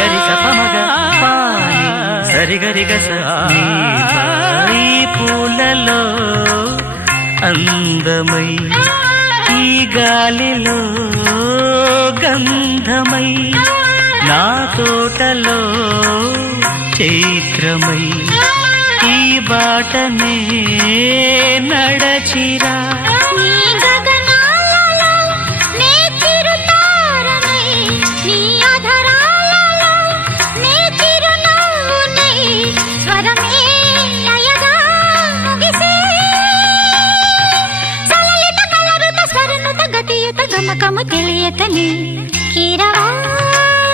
గరి సపమగ సరి గరి గస పూలలో అందమై ఈ గాలిలో గంధమై నా తోటలో చైత్రమై ఈ బాటనే నడచిరా నమ్మకము తెలియతని